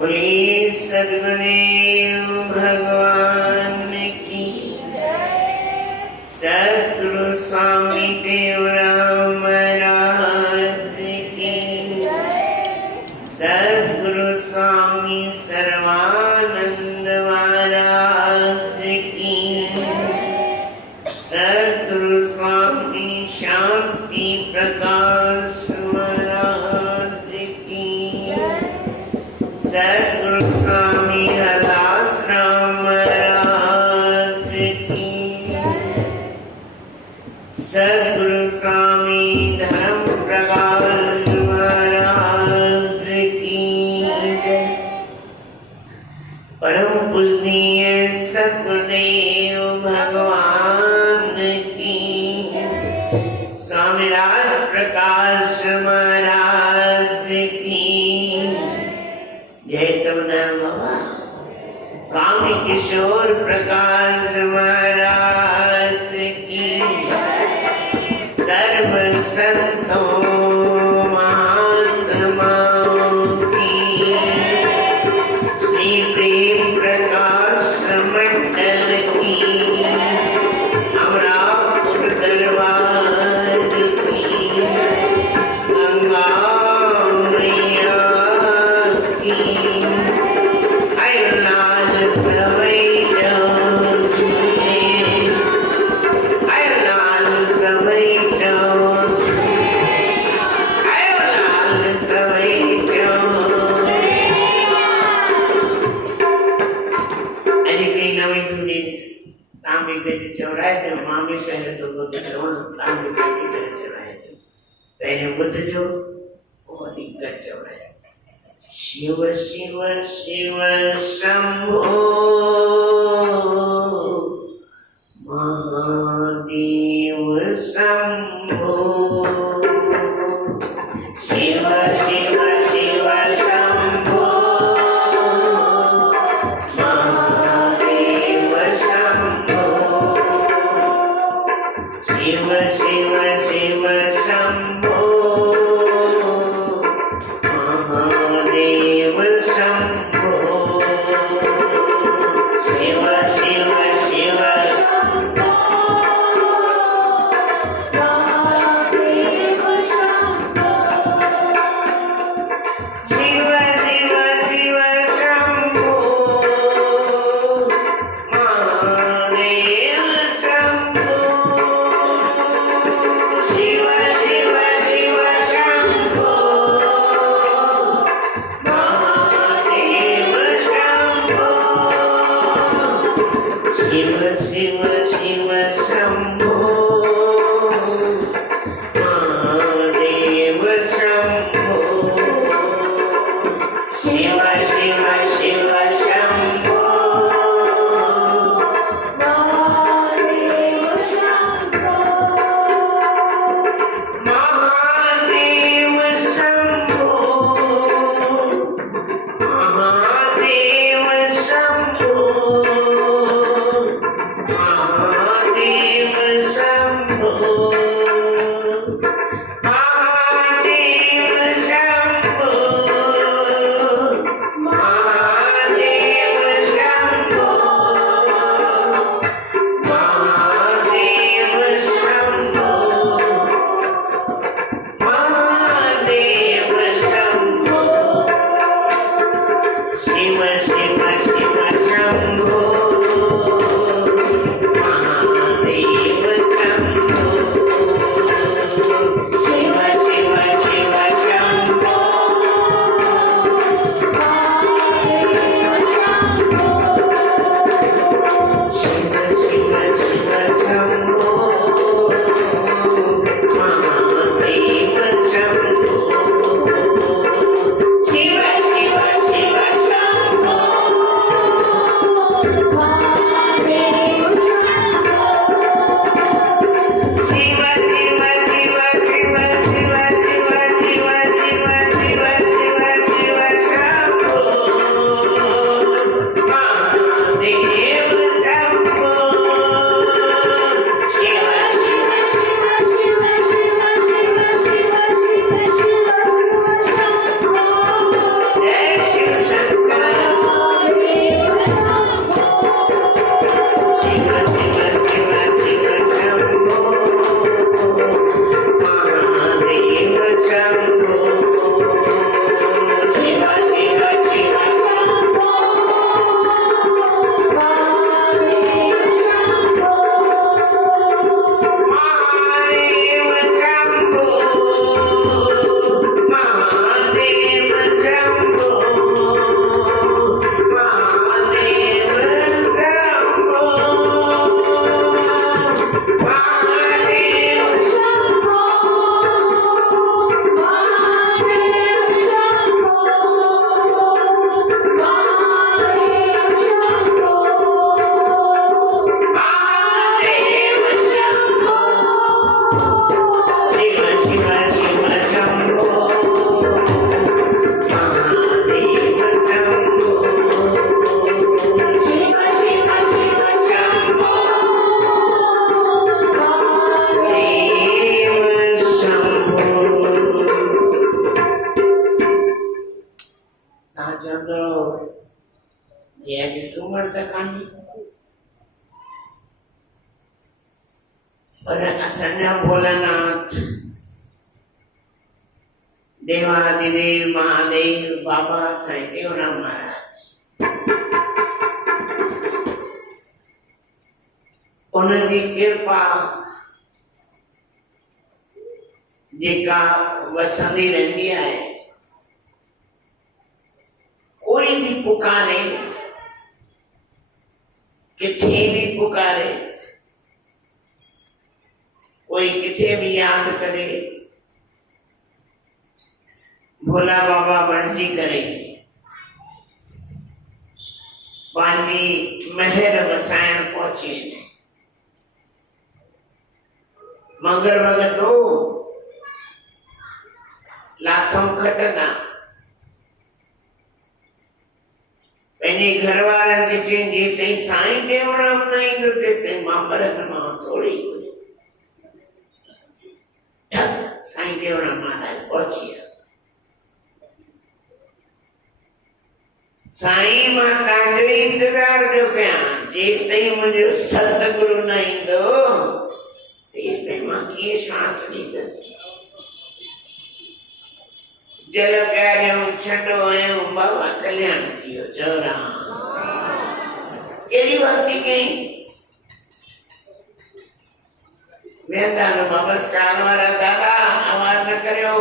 बोलिए सद्गुरुदेव भगवान की सद्गुरु स्वामी देवराम महाराज की सद्गुरु स्वामी सर्वानंद महाराज की सद्गुरु स्वामी शांति प्रकाश महाराज की सद्गुरु स्वामी हरदास राम महाराज की सद्गुरु स्वामी धर्म प्रकाश महाराज की परम पूजनीय सद्गुरुदेव भगवान की स्वामी राज प्रकाश महाराज की जय तमना बाबा स्वामी किशोर प्रकाश महाराज की सर्व संतों महात्माओं की श्री प्रेम प्रकाश मंडल की अमरापुर दरबार की गंगा मैया की अयलाल सवई अयलाल सवई अयलाल सवई अरे नवी तुझे तांबे के चौराहे पे मामी पहले तो बुद्ध चौड़ तांबे के चौराहे पे पहले बुद्ध जो बहुत ही कर चौराहे शिव शिव शिव शंभो महादेव शंभो शिव शिव शिव शंभो महादेव शंभो शिव शिव शिव शंभो महादेव शंभो शिव चवंदो ये अॼु सूमर त कान्हे पर असांजा भोलानाथ देवादिदेव महादेव बाबा साईं टेऊराम महाराज उन्हनि जी कृपा जेका वसंदी रहंदी आहे कोई भी पुकारे किथे भी पुकारे कोई किथे भी याद करे भोला बाबा बणजी करे पंहिंजी महर वसाइण पहुची वञे मंगर भगतो लाथों खटना पंहिंजे घर वारनि खे चई जेसिताईं साईं टेऊराम न ईंदो तेसिताईं मां मरंदमि मां थोड़ी साईं टेऊराम महाराज पहुची विया साईं मां तव्हांजो इंतजार पियो कयां जेसिताईं मुंहिंजो सतगुरु न ईंदो तेसिताईं मां कीअं श्वास ॾींदसि जल प्यारियों छंडो आयो बाबा कल्याण थी वियो चवराम कहिड़ी भक्ति कई वेंदा न बाबा स्टार वारा दादा आवाज न करियो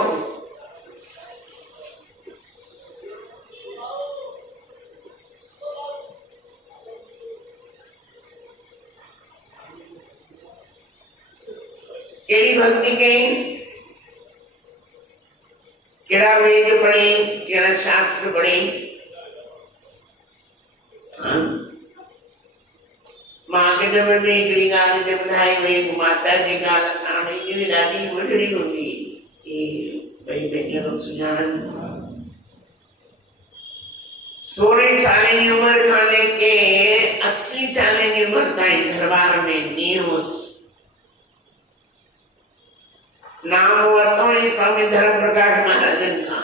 केड़ी भक्ति कई केड़ा वेद पढ़े केड़ा शास्त्र पढ़े मां के जब में हिकिड़ी ॻाल्हि जब ॿुधाई वई माता जी ॻाल्हि असां हुनजी बि ॾाढी वॾड़ी हूंदी की भई पंहिंजो सुञाणनि 16 साल जी उम्र खां लेके 80 साल जी उम्र ताईं दरबार में नीहुस नाम वरतो ही स्वामी धर्म प्रकाश महाराजन का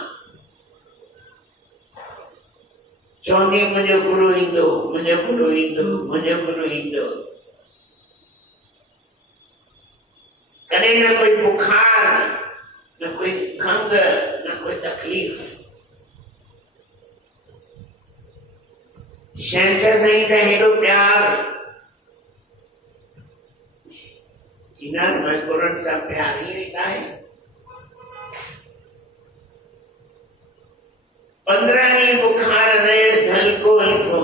चौंदी मुझे गुरु इंदो मुझे गुरु इंदो मुझे गुरु इंदो कदे न कोई बुखार न कोई खंग न कोई तकलीफ शहंशाह साईं का हेडो प्यार किनार में गुरन सा प्यार ही होता है 15 ही बुखार रहे हल्को हल्को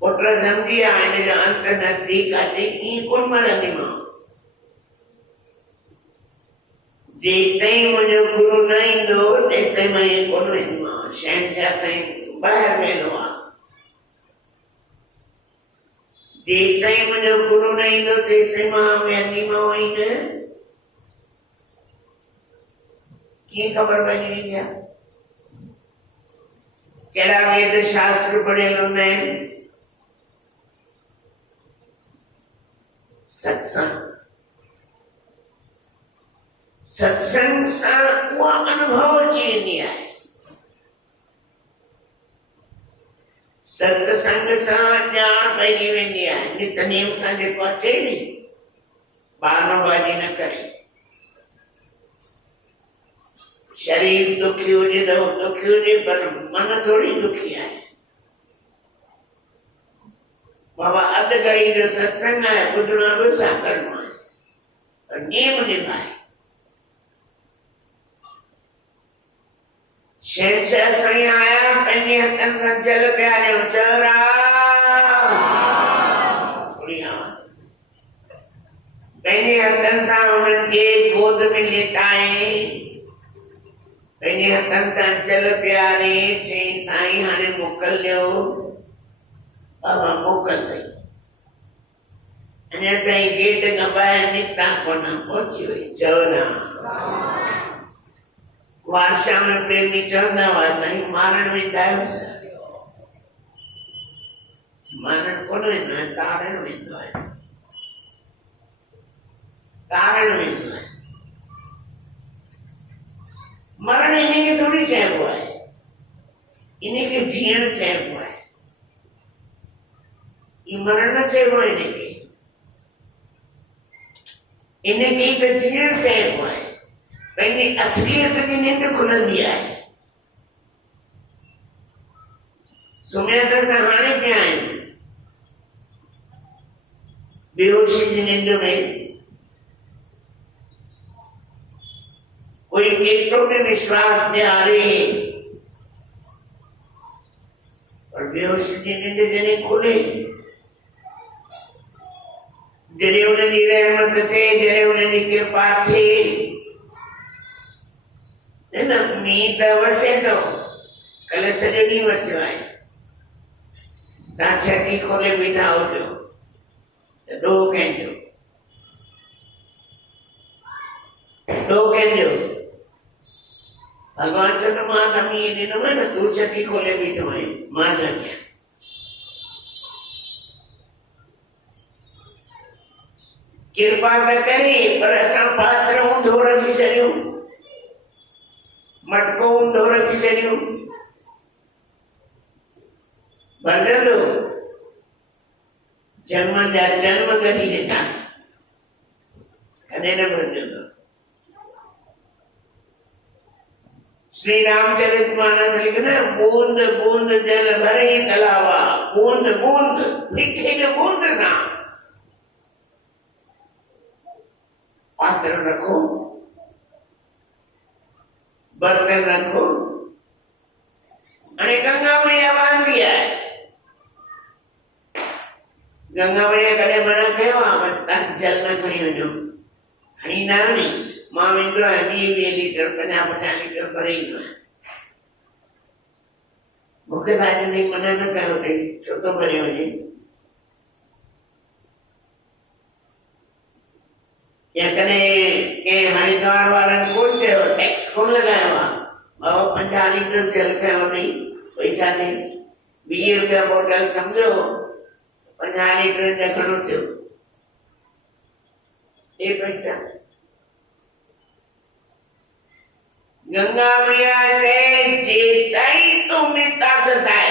पुत्र समझी आने जो अंत नजदीक आते ई कौन मरंदी मां जेसिताईं मुझे गुरु न ईंदो तेसिताईं मां ये कोन वेंदी मां शहंशाह साईं ॿाहिरि वेंदो आहे जेसिताईं मुझे गुरु न ईंदो तेसिताईं मां वेंदी मां वई न कीअं ख़बर पइजी वेंदी आहे कहिड़ा वेद शास्त्र पढ़ियल हूंदा आहिनि सत्संग सत्संग सां उहा अनुभव अची वेंदी आहे सत्संग सां ॼाण पइजी वेंदी आहे नितनेम सां जेको अचे नी बानोबाजी न करे शरीर दुखी हुजे त दुखी हुजे पर मन थोड़ी दुखी आहे बाबा अधु घड़ी जो सत्संग आहे ॿुधणो बि छा करिणो आहे पर नियम निभाए शहंशाह साईं आया पंहिंजे हथनि सां जल प्यारियो चवराम पंहिंजे हथनि सां उन्हनि खे गोद में लेटाए पंहिंजे हथनि सां जल प्यारे चई साईं हाणे मोकिलियो बाबा मोकिल अञा ताईं गेट खां ॿाहिरि निकिता कोन पहुची वई चवराम वारसा में प्रेमी चवंदा हुआ साईं मारण वेंदा आहियो मारण कोन वेंदो आहे तारण वेंदो आहे तारण वेंदो आहे मरण इन्हें के थोड़ी चयबो आहे, इन्हें के जीअण चयबो आहे। ये मरण न चयबो आहे इन्हें के, इन्हें के हिकु जीअण चयबो आहे। पंहिंजी असलियत जी निंड खुलंदी आहे। सुम्हिया त असां हाणे पिया आहियूं बेहोशी जी निंड में। कोई केतिरो बि विश्वास ॾियारे पर बेहोशी जी निंड जॾहिं खुले, जॾहिं उनजी रहमत थिए, जॾहिं उनजी कृपा थिए, न मींहुं त वसे थो, कल्ह सॼो ॾींहुं वसियो आहे। तव्हां छटी खोले बीठा हुजो त ॾोह कंहिंजो, ॾोह कंहिंजो? भगवान चवंदो मां त मींहुं ॾिनोमांइ न, तूं छटी खोले बीठो आहीं, मां छा कयां? कृपा त करे पर असां पात्र ऊंधो रखी छॾियूं, मटको ऊंधो रखी छॾियूं। भरंदो जन्म जा जन्म करी ॾिना, कॾहिं न भरजंदो। श्री रामचरित मानस में लिखना है, बूंद बूंद जल भरे तलावा, बूंद बूंद एक एक बूंद ना। पात्र रखो, बर्तन रखो। अने गंगा मैया बांधी है, गंगा मैया कॾहिं मना कयो आहे तव्हां जल न खणी वञो, खणी न वञी, मां वेंदो आहियां 20-20 लीटर 50-50 लीटर भरे ईंदो आहियां। मूंखे त अॼु ताईं मना न कयो अथई, छो थो भरे वञे? या कॾहिं कंहिं हरिद्वार वारनि कोन चयो, टैक्स कोन लॻायो आहे, बाबा 50 लीटर जल खयो अथई, पैसा ॾे, 20 रुपया बोतल सम्झो 50 लीटर जा घणो थियो, ये पैसा। गंगा मैया के जेताई तुम्हें ताकत है,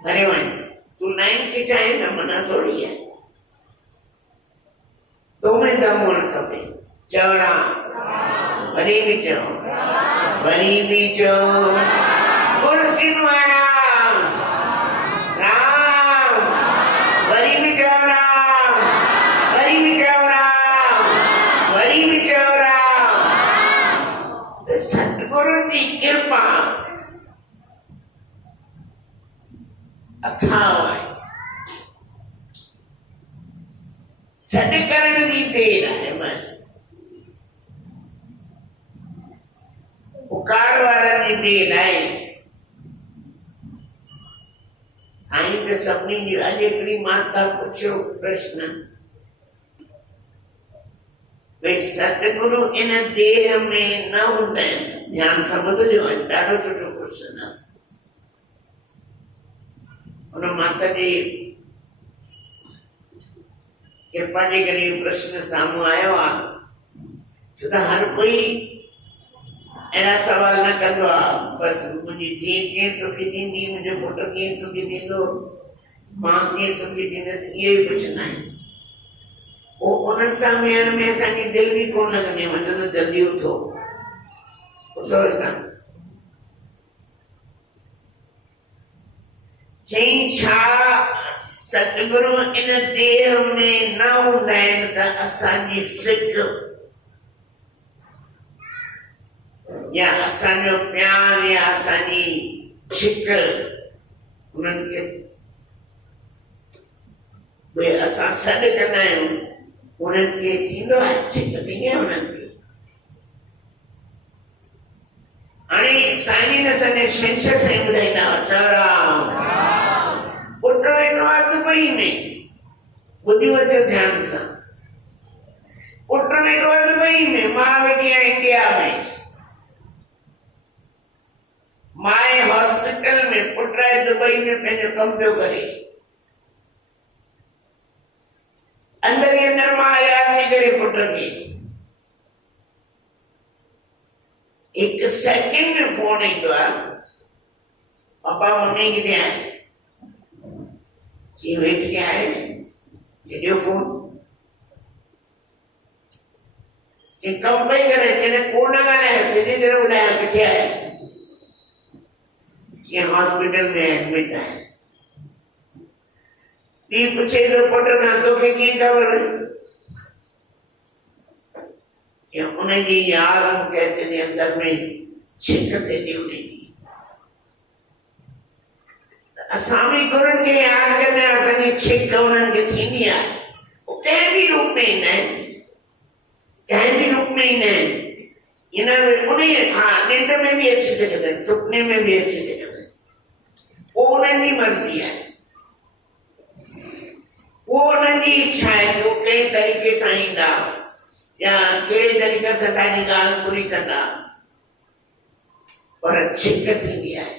अरे वन तू लाइन के चाहे ना, मना थोड़ी है, तुम्हें दम होना कभी चौड़ा बड़ी भी चो, बड़ी भी चो, कुर्सिन वाला राम, बड़ी भी चो राम, बड़ी भी चो राम, बड़ी भी चो राम। सतगुरु की कृपा अथाह है, सदकरण की देर है बस, पुकार वाला की देर है। साईं तो सभी जी अज हिकिड़ी माता पुछियो प्रश्न, भाई सतगुरु इन देह में न हूंदा आहिनि, ध्यान सां ॿुधजो, ॾाढो सुठो क्वेश्चन आहे। उन माता जी कृपा जे करे प्रश्न साम्हूं आयो आहे, छो त हर कोई अहिड़ा सवाल न कंदो आहे, बसि मुंहिंजी धीउ कीअं सुखी थींदी, मुंहिंजो पुटु कीअं सुखी थींदो, मां कीअं सुखी थींदसि, इहे ई पुछंदा आहिनि। पोइ उन्हनि सां वेहण में असांजी दिलि बि कोन लॻंदी आहे, मतिलबु जल्दी उथो चई छा सतगुरु इन देह में न हूंदा आहिनि त असांजी सिक या असांजो प्यार या असांजी छिक उन्हनि खे भई असां सॾु कंदा आहियूं, उन्हनि खे थींदो आहे छिक थींदी आहे उन्हनि खे। हाणे साईं असांजे छंछर साईं ॿुधाईंदा हुआ, चवराम पुटु वेठो आहे दुबई में, ॿुधी वठो ध्यान सां, पुटु वेठो आहे दुबई में, मां वेठी आहे इंडिया में, माए हॉस्पिटल में, पुटु आहे दुबई में पंहिंजो कमु पियो करे, अंदर ही अंदर मां यादि नहीं करे पुट की, एक सेकंड में फोन ईंदो आहे, पापा मम्मी किथे आहे, चई वेठी आहे, ॾियो फोन, चई कमु पई करे, चई कोन ॻाल्हाए, सिधी तरह ॿुधायो किथे आहे, चई हॉस्पिटल में एडमिट आहे। ॿी पुछे थो पुट खां तोखे कीअं ख़बर, उनजी यार कहते ने अंदर में छिक थे दी उनजी। असां भी गुरुनि खे याद कंदा आहियूं, असांजी छिक उन्हनि खे थींदी आहे, वो कंहिं भी रूप में ईंदा आहिनि, कंहिं भी रूप में ईंदा आहिनि। इन उन निंड में भी अची सघंदा आहिनि, सुपने में भी अची सघंदा आहिनि, वो उन्हनि जी मर्ज़ी आहे, वो उन्हनि जी इच्छा आहे कि वो कहिड़े तरीक़े सां ईंदा या कहिड़े तरीक़े सां तव्हांजी ॻाल्हि पूरी कंदा, पर छिक थींदी आहे,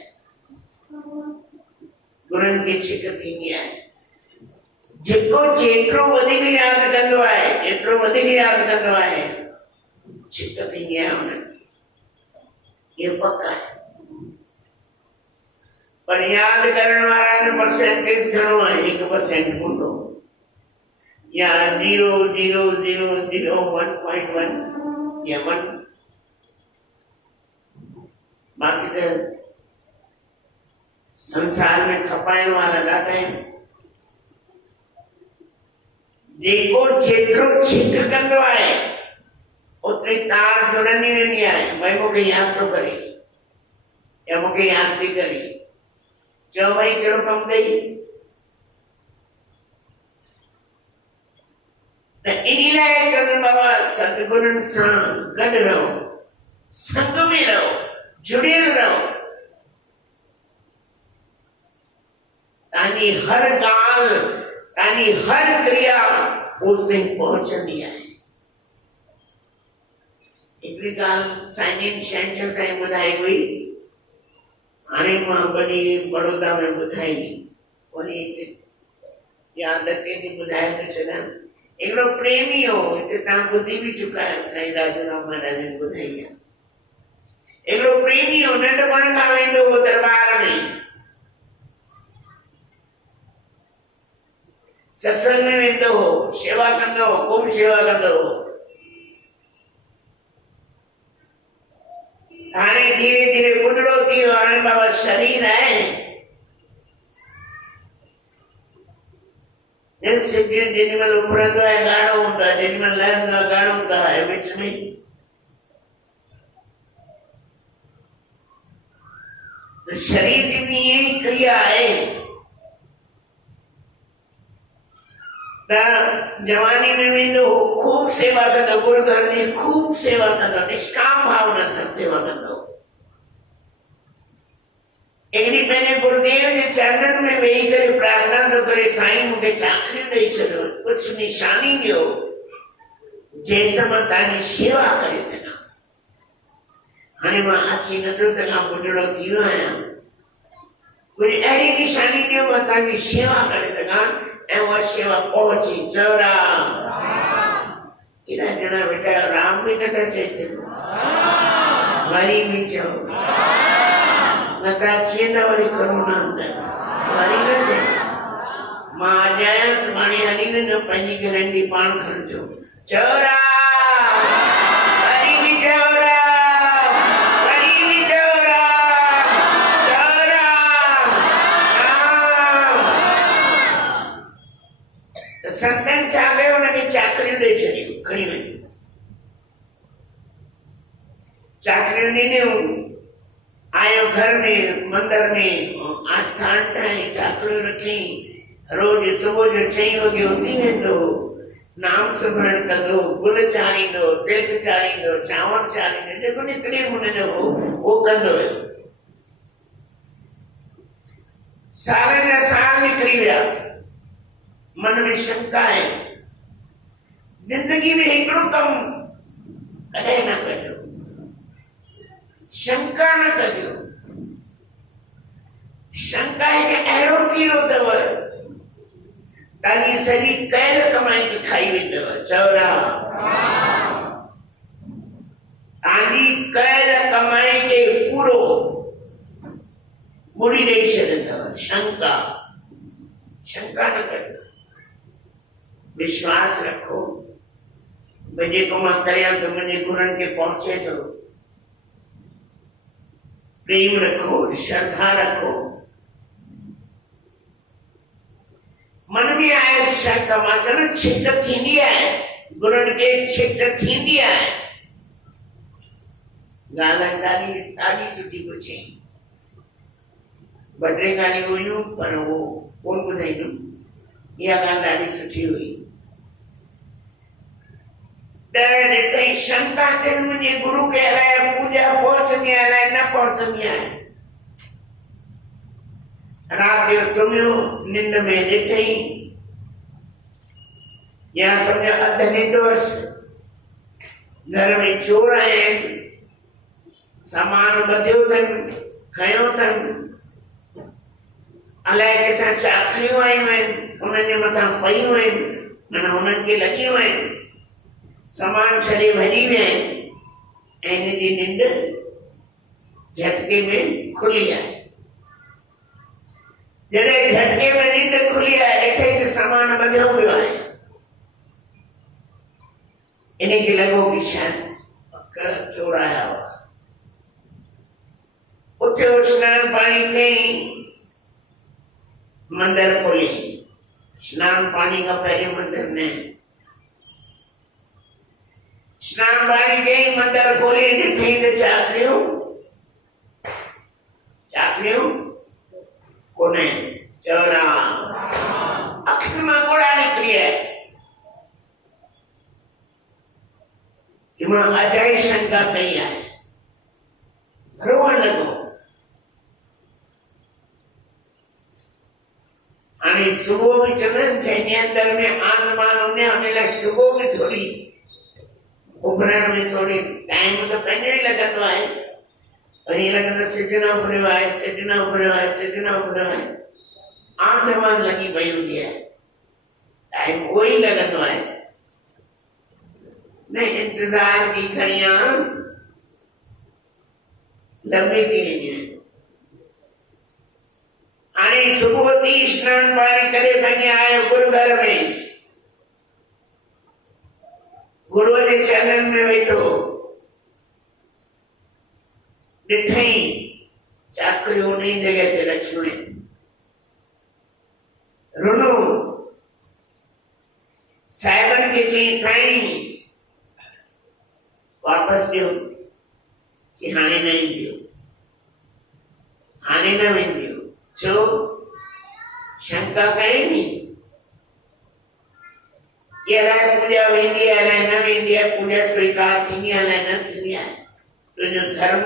गुरुनि खे छिक थींदी आहे। जेको जेतिरो वधीक यादि कंदो आहे, जेतिरो वधीक यादि कंदो आहे, छिक थींदी आहे उन्हनि खे, इहो पक आहे। पर यादि करण वारा जो परसेंटेज घणो आहे, 1% हूंदो या 0.00001.1 या 1, बाक़ी तो संसार में खपाइण वारा ॾाढा आहिनि। जेको जेतिरो छिक कंदो आहे ओतिरी तार जुड़ंदी वेंदी आहे, भई मूंखे यादि थो करे या मूंखे यादि थी करे, चओ भई कहिड़ो कमु अथई, इन लाइ चवंदा बाबा सतगुरुनि सां गॾु रहो, संग में रहो, जुड़ियल रहो, तव्हांजी हर ॻाल्हि, तव्हांजी हर क्रिया उस ताईं पहुचंदी आहे। हिकिड़ी ॻाल्हि साईं छंछर ताईं ॿुधाई हुई, हाणे मां वरी बड़ौदा में ॿुधाई, वरी यादि अचे थी ॿुधाए थो छॾां। हिकिड़ो प्रेमी हो, हिते तव्हां ॿुधी बि चुका आहियो, साईं राजूराम महाराज ने ॿुधाई आहे। हिकिड़ो प्रेमी हो, नंढपण खां वेंदो हो दरबार में, सत्संग में वेंदो हो, सेवा कंदो हो, ख़ूब सेवा कंदो हो। हाणे धीरे धीरे ॿुढड़ो थी वियो, हाणे बाबा शरीर आहे, जेॾीमहिल उभरंदो आहे ॻाढ़ो हूंदो आहे, जेॾीमहिल लहंदो आहे ॻाढ़ो हूंदो आहे, विच में शरीर जी भी यही क्रिया आहे। जवानी में वेंदो हो, खूब सेवा कंदो, गुरु घर जी खूब सेवा कंदो, निष्काम भावना सां सेवा कंदो। हिकिड़ी पंहिंजे गुरुदेव जे चरणनि में वेही करे प्रार्थना थो करे, साईं मूंखे चाकरी ॾेई छॾियो, कुझु निशानी ॾियो जंहिंसां मां तव्हांजी शेवा करे सघां। हाणे मां अची नथो सघां, ॿुढड़ो थी वियो आहियां, कुझु अहिड़ी निशानी ॾियो मां तव्हांजी शेवा करे सघां ऐं उहा शेवा पहुची। चओ राम, एॾा ॼणा वेठा आहियो, राम बि नथा चई सघो, वरी बि चओ, नथा चईंदा वरी करोना अंदरि, वरी न चए। मां अॼु आहियां, सुभाणे हली वेंदो, पंहिंजी गारंटी पाण खणिजो। चओ राम, वरी बि चओ राम, वरी बि चओ राम, चओ राम, राम। संतन छा कयो, हुनखे चाकरियूं ॾेई छॾियूं, खणी वञ चाकरियूं ॾिनियूं। आयो घर में, मंदिर में आस्थान ठाही, चाकरियूं रखी, रोज सुबुह जो 6 वगे उथी वेंदो, नाम सिमरन कंदो, गुल चाढ़ींदो, तिलक चाढ़ींदो, चांवर चाढ़ींदो, जेको नितनेम हुनजो हो उहो कंदो हुयो। सालनि जा साल निकिरी विया, मन में शंका आहे, जिंदगी में हिकिड़ो कमु कॾहिं न कजो, शंका न कजो। शंका हिकु अहिड़ो कीड़ो अथव, तव्हांजी सॼी कयल कमाई खे खाई वेंदव। चओ राम, तव्हांजी कयल कमाई बुरो बुरी ॾेई छॾंदव। शंका शंका न कजो, विश्वास रखो भई जेको मां करियां त मुंहिंजे गुरनि खे पहुचे थो। प्रेम रखो, श्रद्धा रखो। मन में आए शंका, मां चवण छिक थींदी आहे, गुरनि खे छिक थींदी आहे। ॻाल्हि ॾाढी सुठी पुछी, ॿ टे ॻाल्हियूं हुयूं पर उहो कोन ॿुधाईंदुमि। इहा ॻाल्हि ॾाढी सुठी हुई। डर ॾिठई, शंका कई मुंहिंजे गुरु खे अलाए पूॼा पहुचंदी आहे अलाए न पहुचंदी आहे। राति जो सुम्हियो, निंड में ॾिठई या सम्झो अधु निंडोसि, घर में चोर आहिनि, सामान ॿधियो अथनि, खयो अथनि, अलाए किथां चाकरियूं आयूं आहिनि, उन्हनि जे मथां पयूं आहिनि, माना उन्हनि खे लॻियूं आहिनि, सामान छॾे भॼी विया आहिनि ऐं हिन जी निंड झटके में खुली आहे। जॾहिं झटके में निंड खुली आहे, ॾिठई त सामान ॿधियो पियो आहे। इनखे लॻो कि शायदि पकड़ चोर आया हुआ। उथियो, स्नान पाणी कई, मंदिर खोली। स्नान पाणी खां पहिरियों मंदिर न, स्नान पाणी कई, मंदिर खोली, ॾिठई त चाकरियूं कोन आहिनि। चवरा अखियुनि मां ॻोढ़ा निकिरी आया कि मां अजाई शंका कई आहे। रोअण लॻो। हाणे सुबुह बि चवनि जंहिंजे अंदर में आत्मान हुन लाइ सुबुह बि थोरी उभरण में थोरी टाइम त पंहिंजो ई लॻंदो आहे, पर ईअं लॻंदो सिज न उभरियो आहे, सिज न उभरियो आहे, सिज न उभरियो आहे। आंधमान लॻी पई हूंदी आहे, टाइम उहो ई लॻंदो आहे। न इंतज़ार की घड़ियां लंबी थी वेंदियूं आहिनि। हाणे सुबुह थी, स्नान पाणी करे पंहिंजे आयो गुरु घर में, गुरुअ जे चरणनि में वेठो, ॾिठई चाकरियूं उन जॻह ते रखियूं आहिनि। रुनो, साहिबनि खे चई साईं वापसि ॾियो, कि हाणे न ईंदियूं, हाणे न वेंदियूं। छो? शंका कई नी, अलाए पूॼा वेंदी आहे अलाए न वेंदी आहे, पूॼा स्वीकार थींदी आहे अलाए न थींदी आहे। तुंहिंजो धर्म,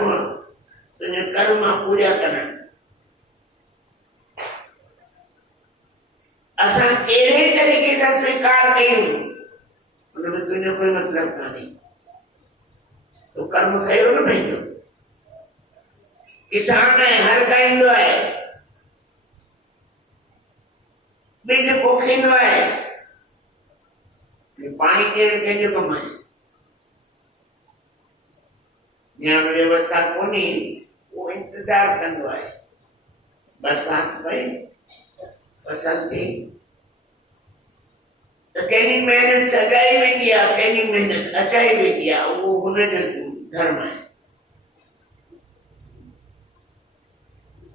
तुंहिंजो कर्म आहे पूॼा करणु। असां कहिड़े तरीक़े सां स्वीकार कयूं उनमें तुंहिंजो कोई मतिलबु कान्हे। तो कर्म कयो न पंहिंजो। किसान आहे, हर खाईंदो आहे, ॿिज पोखींदो आहे, पाणी ॾियण कंहिंजो कमु आहे। या व्यवस्था कोन्हे, उहो इंतज़ार कंदो आहे बरसाति पए, फसल थिए, त कंहिंजी महिनत सजाई वेंदी आहे, कंहिंजी महिनत अचाई वेंदी आहे, उहो हुनजो धर्म आहे।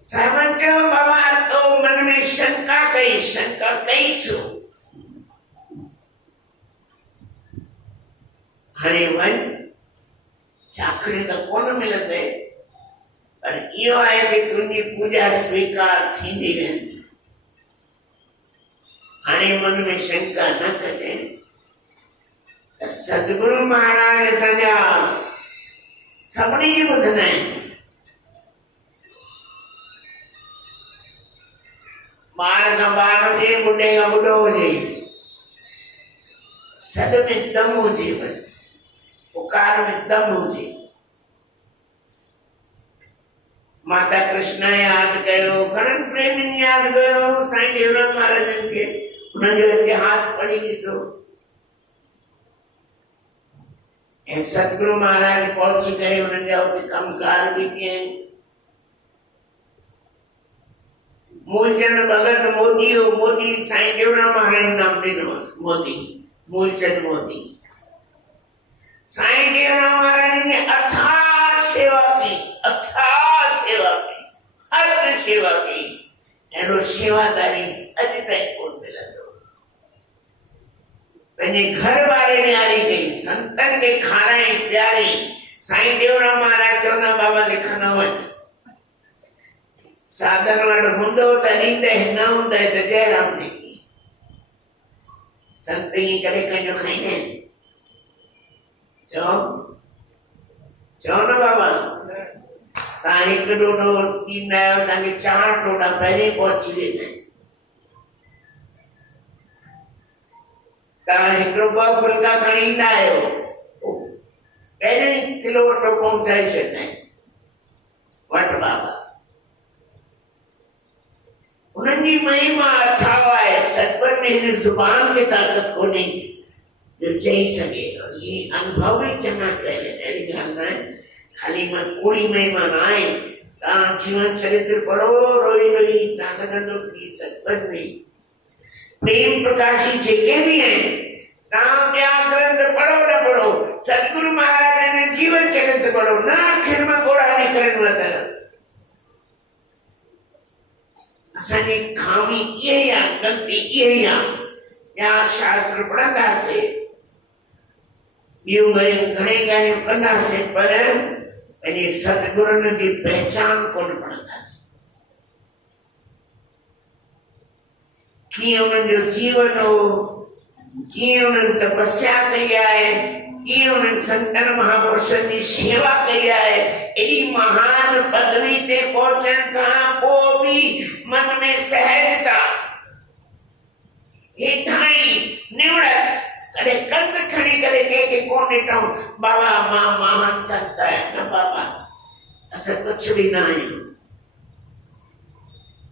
साहिबन चयो बाबा तो मन में शंका कई छो? हाणे वञ, चाकरी त कोन मिलंदे, पर इहो आहे कि तुंहिंजी पूॼा स्वीकार थींदी रहंदी। हाणे मन में शंका न कजे। त सतगुरु महाराज असांजा सभिनी जी ॿुधंदा आहिनि। ॿार खां ॿार हुजे, ॿुढे खां ॿुढो हुजे, सॾ में दम हुजे, बसि पुकार में दम हुजे। माता कृष्ण यादि कयो, घणनि प्रेमियुनि यादि कयो, साईं टेऊंराम महाराजनि खे, उन्हनि जो इतिहास पढ़ी ॾिसो। ऐं सतगुरु महाराज पहुची करे उन्हनि जा उते कमकार बि कया आहिनि। मूलचंद भगत मोदी हो, मोदी साईं टेऊराम महाराज नाम ॾिनो मोदी, मूलचंद मोदी। साईं टेऊराम महाराज ने अथाह सेवा की, हद सेवा की। अहिड़ो शेवादारी अॼु ताईं कोन मिलंदो। पंहिंजे घर वारे न्यारी कई, संतनि खे खाराई पीआरी। साईं टेऊराम महाराज चवंदा बाबा लिखंदा वञ, साधन वटि हूंदो त ॾींदे, न हूंदे त जयराम लिखी। संत ईअं करे कंहिंजो खाईंदा आहिनि? चओ न बाबा, तव्हां हिकु ॾोढो ॾींदा आहियो, तव्हांखे 4 टोडा पहिरीं पहुची वेंदा आहिनि। तव्हां हिकिड़ो 2 फुल्का खणी ईंदा आहियो, पहिरीं किलो अटो पहुचाए छॾींदा आहिनि वटि बाबा। उन्हनि जी महिमा अथाह आहे। सतपुर में हिन ज़ुबान खे ताक़त कोन्हे जो चई सघे। ये अनुभव ई चङा कयल आहिनि, अहिड़ी ॻाल्हि न आहे। खाली मां कूड़ी महिमा न आहे। तव्हां जीवन चरित्र पढ़ो, रोई रोई तव्हां लॻंदो कि सतपुर में प्रेम प्रकाशी जेके बि आहिनि, तव्हां ॿिया ग्रंथ पढ़ो न पढ़ो, सतगुरु महाराज ने जीवन चरित्र पढ़ो, न अखियुनि मां ॻोढ़ा निकिरनि त असांजी खामी इहा ई आहे, ग़लती इहा ई आहे। ॿिया शास्त्र पढ़ंदासीं, ॿियूं घणेई ॻाल्हियूं कंदासीं, पर पंहिंजे सतगुरुनि जी पहचान कोन पढ़ंदासीं। कीअं उन्हनि जो जीवन हो, कीअं उन्हनि तपस्या कई आहे, कीअं उन्हनि संतनि महापुरुषनि जी शेवा कई आहे। एॾी महान पदवी ते पहुचण खां पोइ बि मन में सहजता, हेठां ई निवड़त, कॾहिं कंध खणी करे कंहिंखे कोन ॾिठो बाबा मां महान संत आहियां। न बाबा, असां कुझु बि न आहियूं।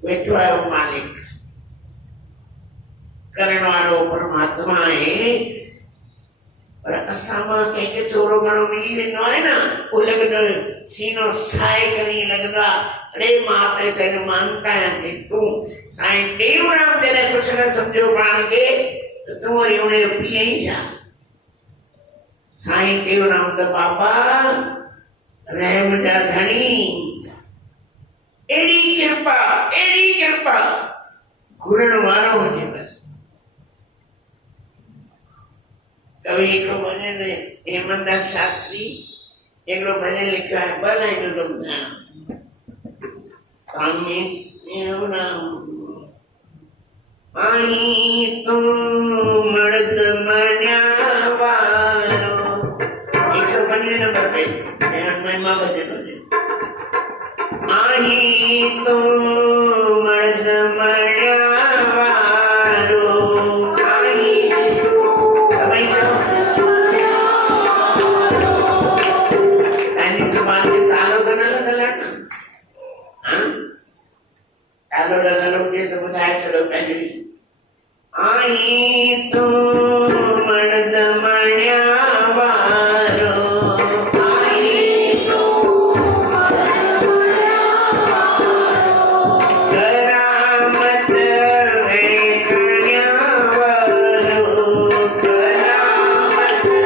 वेठो आहे मालिक, करण वारो परमात्मा आहे। पर असां मां कंहिंखे थोरो घणो मिली वेंदो आहे न, पोइ लॻंदो सीनो साए करे ईअं लॻंदो आहे अरे मां त तेरे मानता आहियां तूं। साईं टेऊराम जॾहिं कुझु न सम्झो पाण खे त तूं वरी उनजो पीउ ई छा। साईं टेऊराम त बाबा रहम जा धणी, एड़ी कृपा घुरण वारो हुजे बस। कवि हिकिड़ो भजन हेमंतदास शास्त्री हिकिड़ो भजन लिखियो आहे, 2 लाइनूं थो ॿुधायां। स्वामी टेऊराम आई तू मर्द मञा वारो, 105 नंबर पे महिमा भजन हुजे। आई तू मर्द मञा वारो, आई सभई चओ तव्हांजी ज़ुबान खे तालो त न लॻल आहे? तालो लॻल हुजे त ॿुधाए छॾो पंहिंजो। आई तू मर्द मञा वारो, आई तू मर्द मञा वारो, करामत है कन्या वारो, करामत है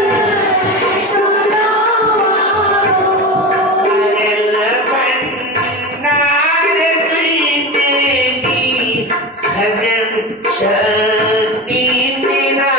कन्या वारो, करल भंडार तुझे दी सजन शक्ति निरालो।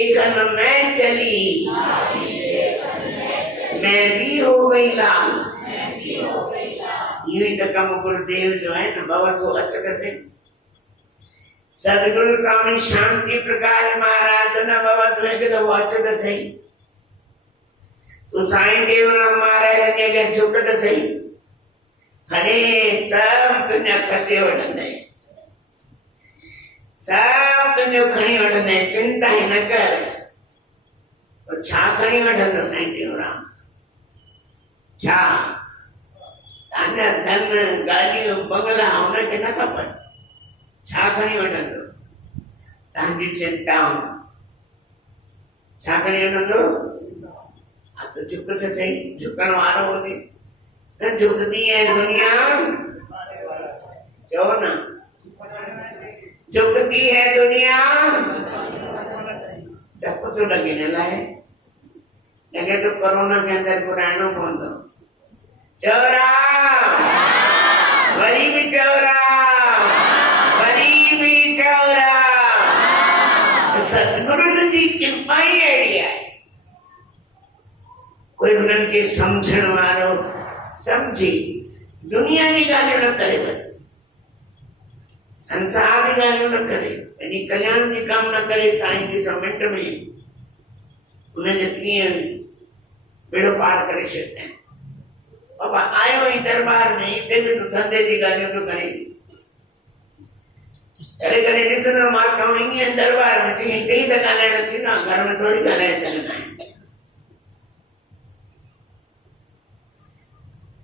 देखन मैं चली, मैं भी हो गई लाल। यूं ही तो कम गुरुदेव जो है ना बाबा तो अच्छा से सदगुरु स्वामी शांति प्रकाश महाराज ना बाबा तुझे के तो अच्छा सही तो साईं देव ना महाराज ने के झुकट सही अरे सब तुझे कसे वठंदे सब तुझे खणी वठंदे चिंता ही न कर तो छा खणी वठंदो साईं देव राम छा ताना धन गालियों बंगला हुनखे न खपनि छा खणी वठंदो तव्हांजी चिंताऊं छा खणी वठंदो हा तो झुक त सही झुकण वारो हुजे न झुकदी है दुनिया चओ न झुकती है दुनिया डप तो लगे न लाए लगे तो कोरोना के अंदर पुरानो पवंदो चौरा वरी भी चौरा वरी भी चौरा सतगुरु जी कृपा ही अहिड़ी आहे कोई उन्हनि खे सम्झण वारो सम्झी दुनिया जी ॻाल्हियूं न करे बस संसार जी ॻाल्हियूं न करे पंहिंजी कल्याण जी कमु न करे साईं जी मिंट में उनजो कीअं बेड़ो पार करे छॾंदा आहिनि बाबा आयो ही दरबार में इते भी तो धंधे की गालियों तो करे करे करे ॾिसंदो मां कहूं ईअं दरबार में थी हिते ई त ॻाल्हाइण थी न घर में थोरी ॻाल्हाए सघंदा आहियूं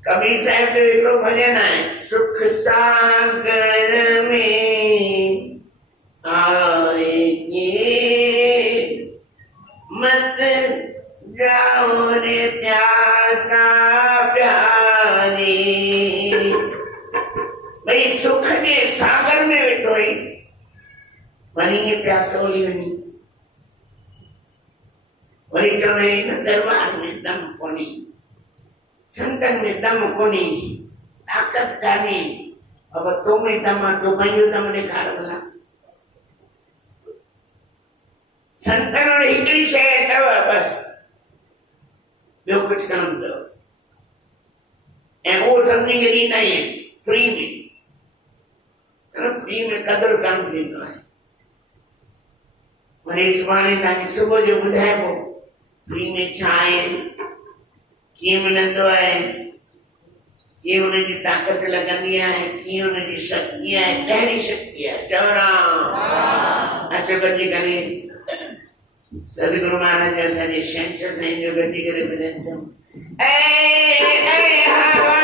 कबीर साहिब जो हिकिड़ो भॼन आहे सुख सागर में आएंगे मत जाओ रे प्यासा प्यारी भाई सुख के सागर में वेठो ही वरी ये प्यासो हली वञी वरी चवंदा न दरबार में दम कोन्हे संतन में दम कोन्हे ताकत कान्हे अब तो में दम आहे तो पंहिंजो दम ॾेखार भला संतन वटि हिकिड़ी शइ अथव बस ॿियो कुझु कान अथव ऐं उहो सभिनी खे ॾींदा ई आहिनि फ्री में फ्री में क़दुरु कान थींदो आहे वरी सुभाणे तव्हांखे सुबुह जो ॿुधाइबो फ्री में छा आहे कीअं मिलंदो आहे कीअं हुनजी ताक़त लॻंदी आहे कीअं हुनजी शक्ति आहे कहिड़ी शक्ति आहे चवणा अचो गॾिजी करे सदगुरु महाराज असांजे शहंशाह साईं जो गॾिजी करे भॼन चऊं ऐ हवा